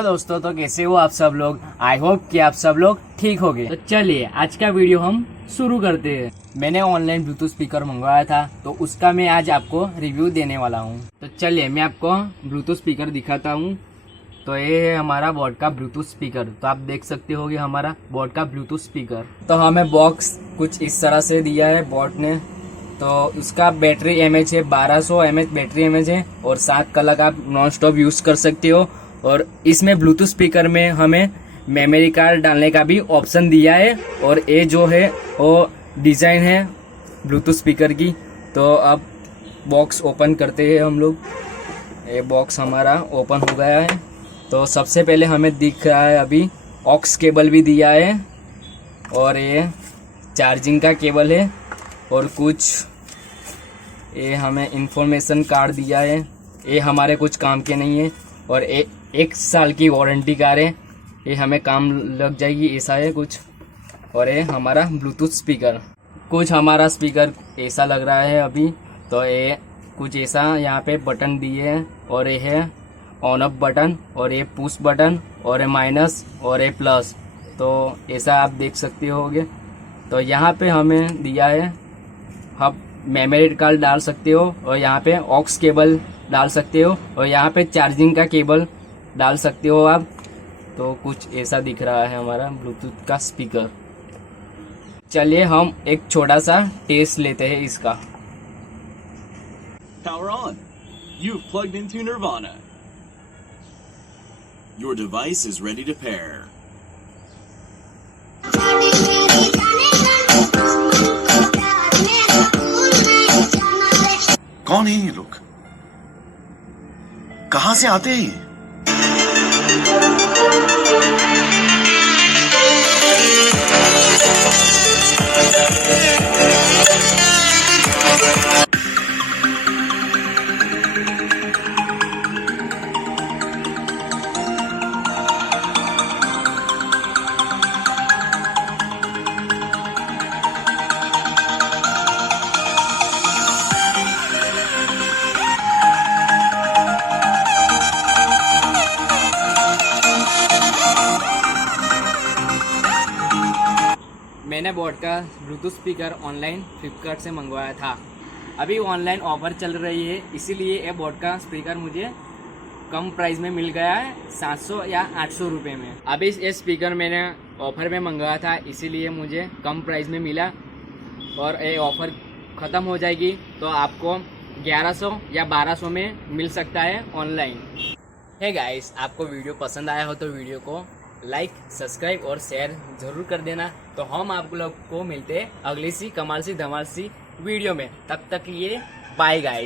Hello दोस्तों, तो कैसे हो आप सब लोग। आई होप कि आप सब लोग ठीक होंगे। तो चलिए आज का वीडियो हम शुरू करते हैं। मैंने ऑनलाइन ब्लूटूथ स्पीकर मंगवाया था, तो उसका मैं आज आपको रिव्यू देने वाला हूँ। तो चलिए मैं आपको ब्लूटूथ स्पीकर दिखाता हूँ। तो ये है हमारा बोट का ब्लूटूथ स्पीकर। तो आप देख सकते हो कि हमारा बोट का ब्लूटूथ स्पीकर। तो हमें बॉक्स कुछ इस तरह से दिया है बोट ने। तो उसका बैटरी एमएच है 1200 एमएच बैटरी एमएच है और 7 कलर आप नॉन स्टॉप यूज कर सकते हो। और इसमें ब्लूटूथ स्पीकर में हमें मेमोरी कार्ड डालने का भी ऑप्शन दिया है। और ये जो है वो डिजाइन है ब्लूटूथ स्पीकर की। तो अब बॉक्स ओपन करते हैं हम लोग। ये बॉक्स हमारा ओपन हो गया है। तो सबसे पहले हमें दिख रहा है अभी ऑक्स केबल भी दिया है और ये चार्जिंग का केबल है और कुछ ये हमें इंफॉर्मेशन कार्ड दिया है। ये हमारे कुछ काम के नहीं है और 1 साल की वारंटी कार्ड है, ये हमें काम लग जाएगी ऐसा है कुछ। और ये हमारा ब्लूटूथ स्पीकर, कुछ हमारा स्पीकर ऐसा लग रहा है अभी। तो ये कुछ ऐसा यहाँ पे बटन दिए हैं और ये है ऑन ऑफ बटन और ये पुश बटन और ये माइनस और ये प्लस। तो ऐसा आप देख सकते होगे। तो यहाँ पे हमें दिया है आप मेमोरी कार्ड डाल सकते हो और यहाँ पे ऑक्स केबल डाल सकते हो और यहाँ पे चार्जिंग का केबल डाल सकते हो आप। तो कुछ ऐसा दिख रहा है हमारा ब्लूटूथ का स्पीकर। चलिए हम एक छोटा सा टेस्ट लेते हैं इसका। Power on. You've plugged into Nirvana. Your device is ready to pair. कौन है ये लोग? कहां से आते हैं ये? मैंने बोट का ब्लूटूथ स्पीकर ऑनलाइन फ्लिपकार्ट से मंगवाया था। अभी ऑनलाइन ऑफर चल रही है, इसीलिए ये बोट का स्पीकर मुझे कम प्राइस में मिल गया है, 700 या 800 रुपये में। अभी ये स्पीकर मैंने ऑफर में मंगवाया था, इसीलिए मुझे कम प्राइस में मिला। और ये ऑफर ख़त्म हो जाएगी तो आपको 1100 या 1200 में मिल सकता है ऑनलाइन। हे गाइस, आपको वीडियो पसंद आया हो तो वीडियो को लाइक, सब्सक्राइब और शेयर जरूर कर देना। तो हम आप लोग को मिलते हैं अगली सी कमाल सी धमाल सी वीडियो में। तब तक लिए बाय गाइस।